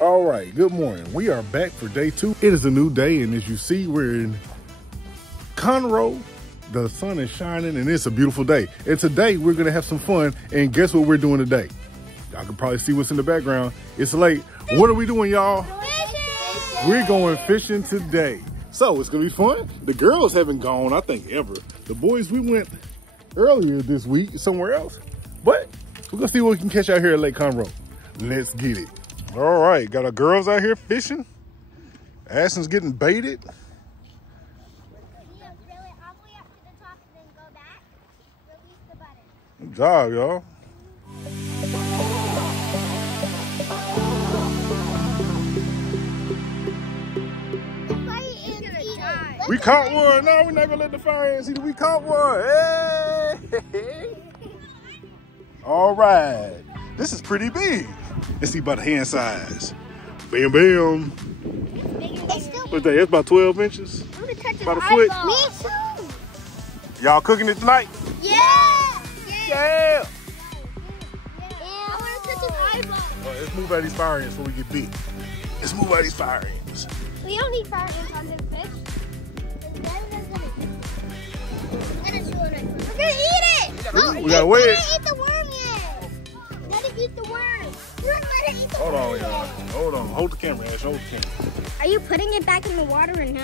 All right, good morning. We are back for day 2. It is a new day, and as you see, we're in Conroe. The sun is shining, and it's a beautiful day. And today, we're gonna have some fun, and guess what we're doing today? Y'all can probably see what's in the background. It's late. What are we doing, y'all? Fishing. We're going fishing today. So, it's gonna be fun. The girls haven't gone, I think, ever. The boys, we went earlier this week somewhere else, but we're gonna see what we can catch out here at Lake Conroe. Let's get it. All right, got our girls out here fishing. Ashton's getting baited. Yeah, really, all the way up to the top and then go back. Release the button. Good job, y'all. We caught one. No, we're not gonna let the fire ants eat it. We caught one. Hey! All right. This is pretty big. Let's see about the hand size. Bam, bam. What's that? It's about 12 inches. About a foot. Me too. Y'all cooking it tonight? Yeah. Yeah. I want to touch his eyeball. Let's move out of these fire ants before we get big. Let's move out of these fire ants. We don't need fire ants on this fish. We're gonna eat it. We gotta wait. Let it eat the worm yet. Let it eat the worm. Let it eat the Hold worm. on, y'all. Hold on. Hold the camera, Ash. Hold the camera. Are you putting it back in the water or no? I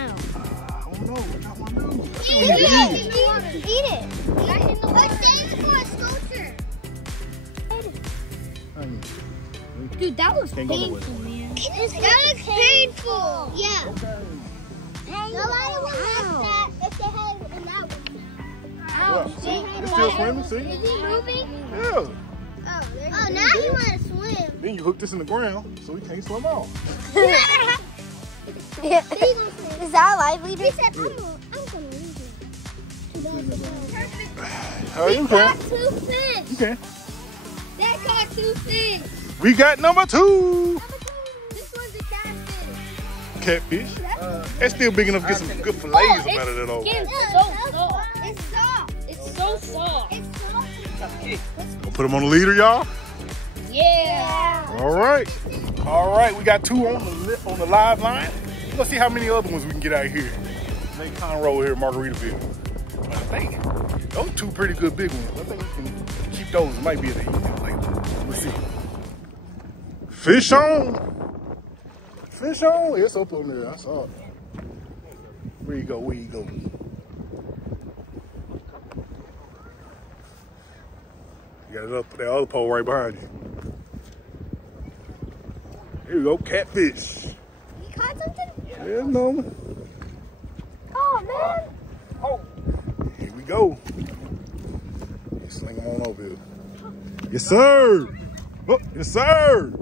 don't know. I got one nose. I think we Eat need to eat it. it. Back in the water. Save it for a sculpture. Dude, that was Can't go nowhere. painful, man. That was painful. Yeah. Okay. Nobody would like that if they had it in that one. Yeah, see? It's still swimming, see? Is he moving? Yeah. Oh, now you want to swim. Then you hook this in the ground so we can't swim off. Is that a live leader? He said, I'm going to leave it. Oh, you can. Caught 2 fish. You can. They caught 2 fish. We got number 2. This one's a catfish. Catfish. It's still big enough to get some good fillets about it at all. It's so soft. It's soft. It's so soft. It's soft. We'll put them on the leader, y'all. Yeah. All right. All right, we got 2 on the live line. Let's see how many other ones we can get out here. Lake Conroe here in Margaritaville. I think those 2 pretty good big ones. I think we can keep those. It might be able to eat them later. Let's see. Fish on. Fish on. It's up on there. I saw it. Where you go? Where you go? You got it up that other pole right behind you. Here we go, catfish. You caught something? Yeah, no. Oh, man. Oh. Here we go. Sling them on over here. Yes, sir. Oh, yes, sir.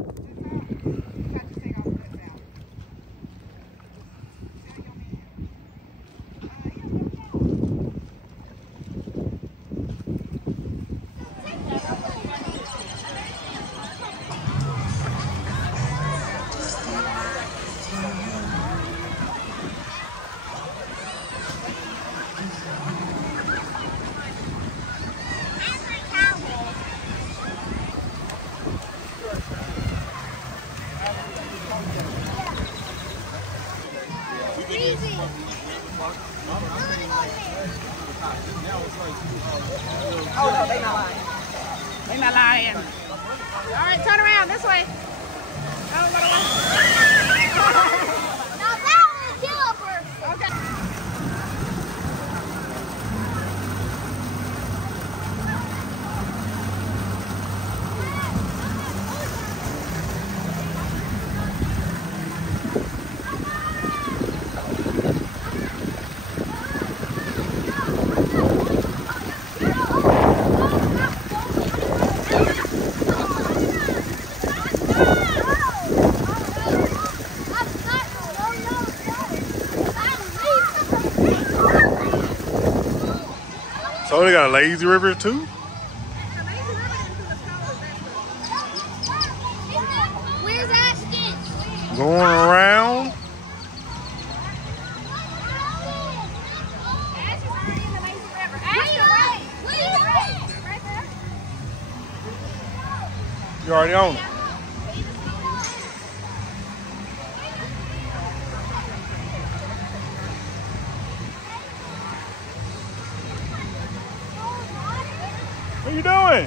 Oh, no, they not lying. They not lying. All right, turn around this way. Now that will kill a person. Okay. So they got a lazy river too? Where's Ashton? Going around. You already on it. What are you doing?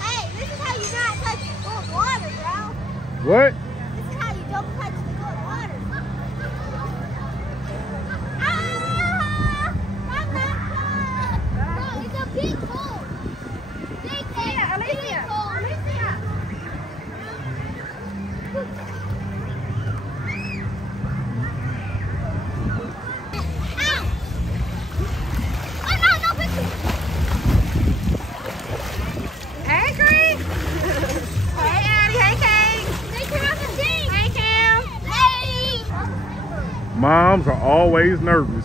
Hey, this is how you not touch the cold water, bro. What? This is how you don't touch the cold water. Ah! Bro, it's a big hole. Big hole. Alicia. Moms are always nervous.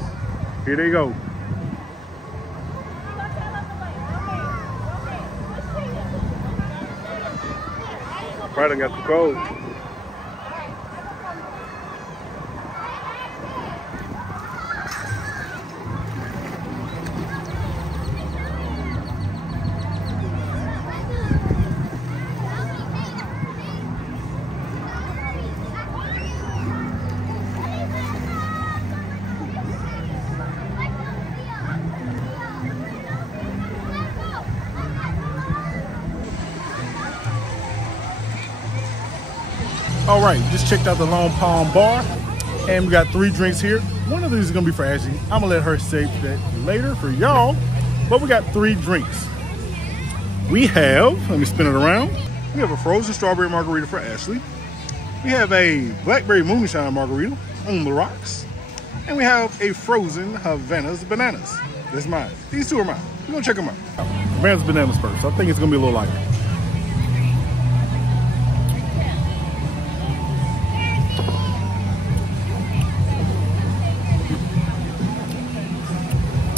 Here they go. Probably got the cold. All right, just checked out the Long Palm Bar, and we got 3 drinks here. One of these is gonna be for Ashley. I'm gonna let her save that later for y'all, but we got 3 drinks. We have, let me spin it around. We have a frozen strawberry margarita for Ashley. We have a blackberry moonshine margarita on the rocks. And we have a frozen Havana's bananas. That's mine. These 2 are mine. We're gonna check them out. Havana's bananas first. I think it's gonna be a little lighter.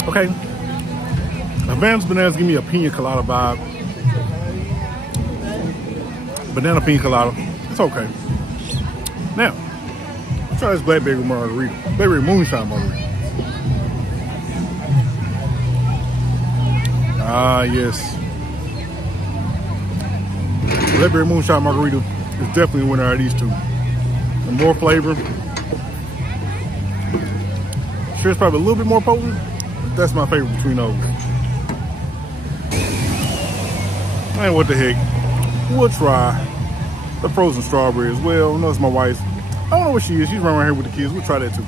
Okay, Havana's bananas give me a pina colada vibe. Banana pina colada, it's okay. Now, let's try this blackberry margarita, blackberry moonshine margarita. Ah, yes. Blackberry moonshine margarita is definitely a winner out of these 2. And more flavor. Sure, it's probably a little bit more potent. That's my favorite between those. And what the heck, we'll try the frozen strawberry as well. I know it's my wife's. I don't know what she is. She's running around here with the kids. We'll try that too.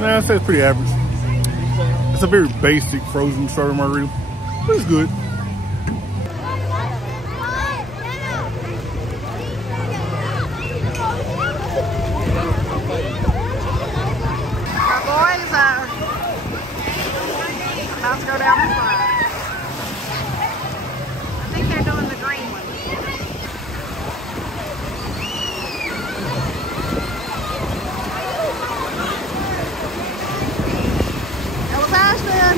Nah, I'd say it's pretty average. It's a very basic frozen strawberry margarita, but it's good. Let's go down the slide. I think they're doing the green one. That was Ashton.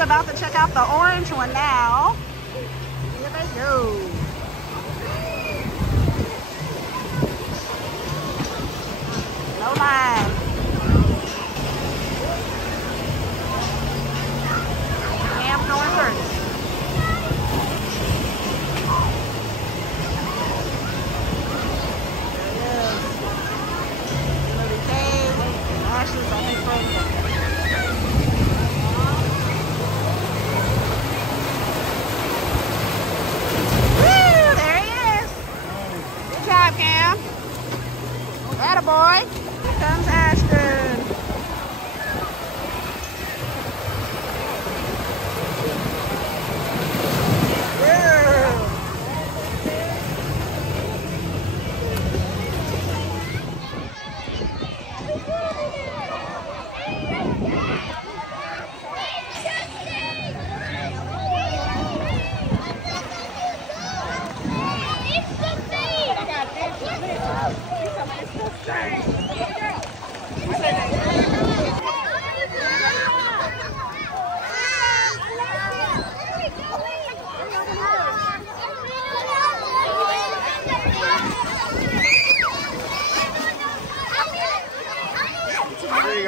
About to check out the orange one now. Here they go. No line. Cam's going first. There it is. Lily K. Ashley's, I think, frozen. Boy, here comes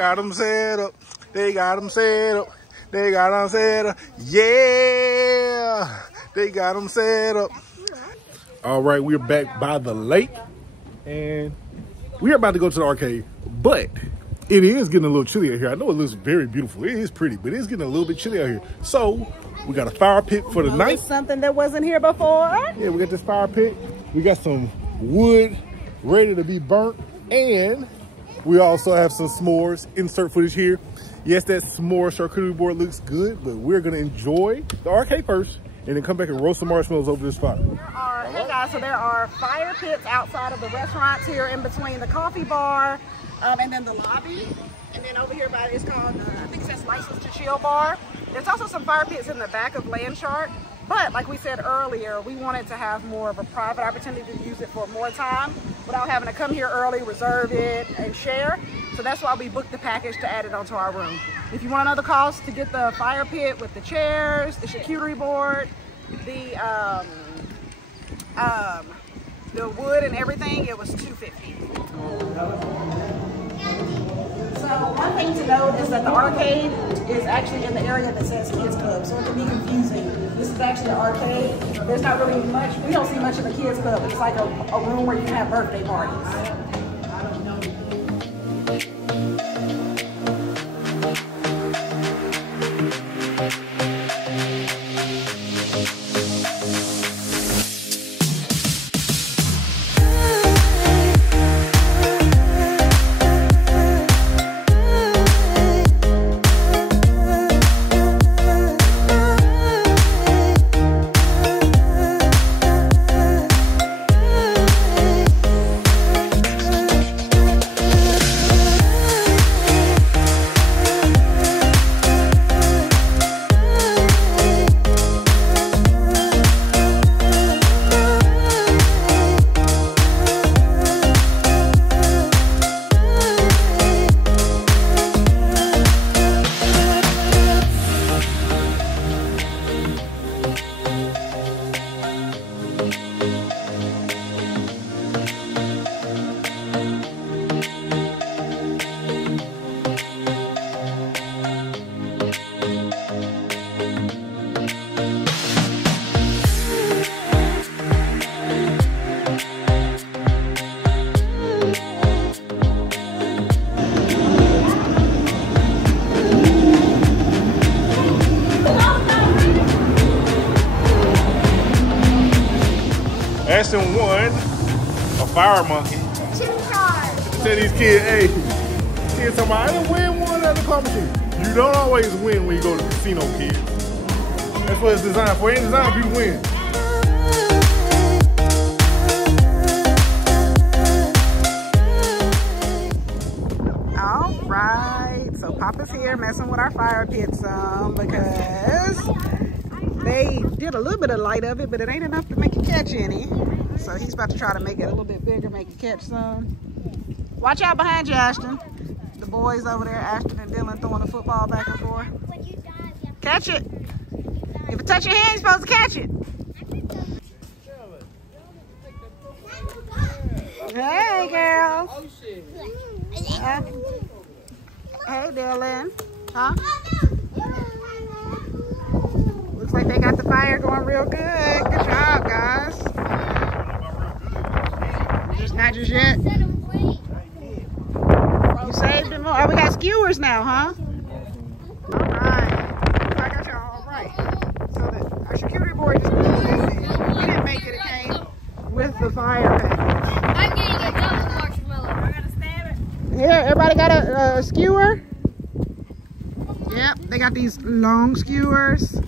got them set up. They got them set up. They got them set up. Yeah. They got them set up. All right, we're back by the lake. And we're about to go to the arcade. But it is getting a little chilly out here. I know it looks very beautiful. It is pretty, but it's getting a little bit chilly out here. So we got a fire pit for the night. Something that wasn't here before. Yeah, we got this fire pit. We got some wood ready to be burnt. And we also have some s'mores. Insert footage here. Yes, that s'more charcuterie board looks good, but we're going to enjoy the arcade first and then come back and roast some marshmallows over this fire. Hey guys, so there are fire pits outside of the restaurants here in between the coffee bar and then the lobby. And then over here by it's called, I think it says License to Chill Bar. There's also some fire pits in the back of Land Shark. But like we said earlier, we wanted to have more of a private opportunity to use it for more time without having to come here early, reserve it, and share. So that's why we booked the package to add it onto our room. If you want to know the cost to get the fire pit with the chairs, the charcuterie board, the wood and everything, it was $250. So one thing to note is that the arcade is actually in the area that says Kids Club, so it can be confusing. This is actually an arcade. There's not really much, we don't see much in the Kids Club. It's like a room where you can have birthday parties. Ashton won a fire monkey. Tell these kids, hey, kids talking about, I didn't win one at the car machine. You don't always win when you go to the casino, kids. That's what it's designed for. It ain't designed for you to win. All right, so Papa's here messing with our fire pit some because they did a little bit of light of it, but it ain't enough to make you catch any. So he's about to try to make it a little bit bigger, make you catch some. Watch out behind you, Ashton. The boys over there, Ashton and Dylan, throwing the football back and forth. Catch it. If it touch your hand, you're supposed to catch it. Hey, girl. Hey, Dylan. Huh? Looks like they got the fire going real good. Good job, guys. Not just yet. You saved them more. Oh, we got skewers now, huh? All right. I got y'all all right. So our charcuterie board just we didn't make it. It came with the fire package. I'm getting a double marshmallow. I gotta stab it. Here, everybody got a skewer? Yep, they got these long skewers.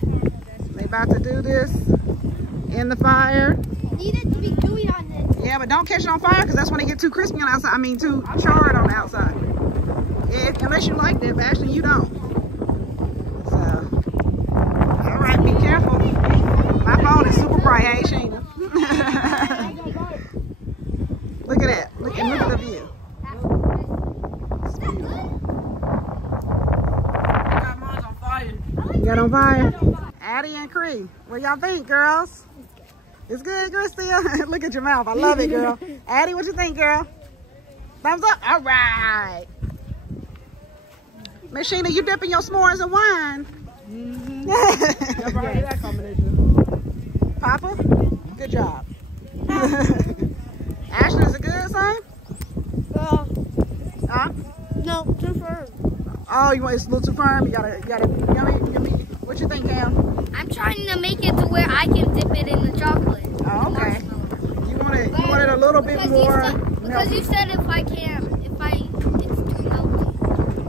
They about to do this in the fire. Need it to be gooey on this. Yeah, but don't catch it on fire because that's when they get too crispy on the outside. I mean, too charred on the outside. Unless you like that, but actually you don't. So, all right, be careful. My phone is super bright. Hey, Sheena. Look at that. Look at the view. It's beautiful. You got on fire? Addie and Cree. What y'all think, girls? It's good, Christia. Look at your mouth. I love it, girl. Addie, what you think, girl? Thumbs up? All right. Miss Sheena, you dipping your s'mores in wine. That combination. Papa, good job. Ashley, is it good, son? Huh? No, too firm. Oh, it's a little too firm. You gotta, yummy. What you think, Cam? I'm trying to make it to where I can dip it in the chocolate. Oh, okay. You want it a little bit more. Because you said it's too melty.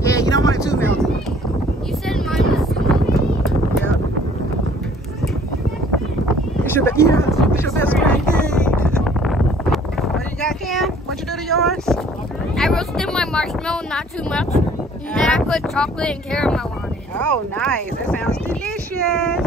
Yeah, you don't want it too melty. You said mine was too melty. Yep. You should have been What you got, Cam? What you do to yours? I roasted my marshmallow, not too much. And then I put chocolate and caramel on it. Oh, nice. That sounds delicious.